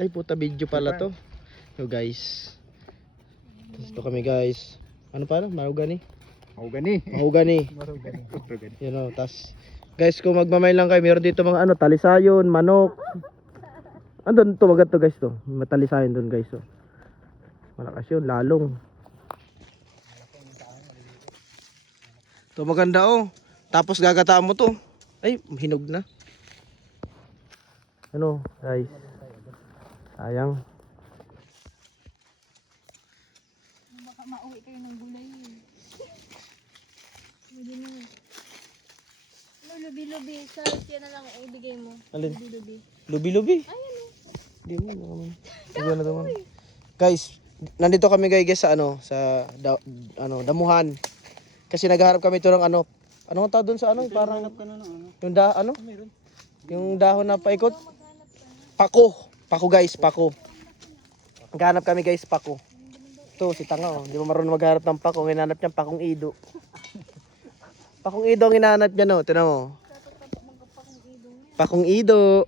Ay puta, video pala to. So guys. Ito kami guys. Ano pa no? Mahogany. Mahogany. You know, tas guys, kung magmamay lang kayo, meron dito mga ano, talisayon, manok. Andun tumagat to guys to. Matalisayon doon guys to. Malakas yun, lalong. To maganda oh. Tapos gagataan mo to. Ay, hinog na. Ano, guys? Sayang. Baka mauwi kayo ng gulay. Hindi na. Ano, lubi-lubi. Sa yan na lang ibigay mo. Alin? Lubi-lubi. Lubi-lubi. Ay, ano? Hindi mo na naman. Guys, nandito kami guys sa ano, sa damuhan. Kasi naghahanap kami ito ng ano. Ano ang tawag doon sa ano? Parang yung ano? Yung dahon na paikot. Pako. Pako guys, pako. Naghahanap kami guys, pako. Ito si Tanga oh. Hindi mo marunong maghanap ng pako. Ang hinahanap niya pakong ido. Pakong ido ang hinahanap niya no. Tingnan mo. Pakong ido.